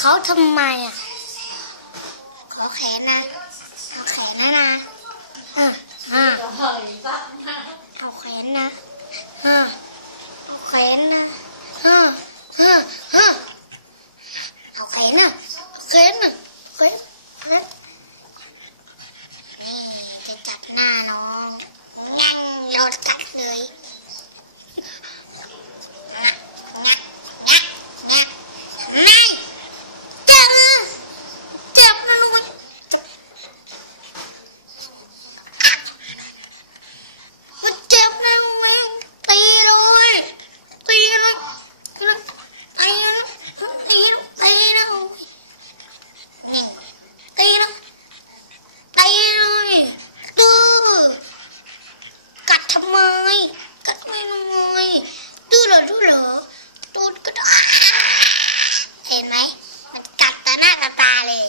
เขาทำไมอ่ะขอแขนนะเอาแขนนะเอาแขนนะเอาแขนนะเอาแขนนะเอาแขนนะเอาแขนนี่จะจับหน้าน้องงั้นโดนกัดเลยงักไม่เจ็บนะลูกมันเจ็บนะลูกแม่ตีเลยตีนะนี่ตีนะเลยดื้อกัดทำไมกัดไม่ทำไมดื้อเหรอตูดก็ได้เห็นไหมมันกัดต่อหน้าต่อตาเลย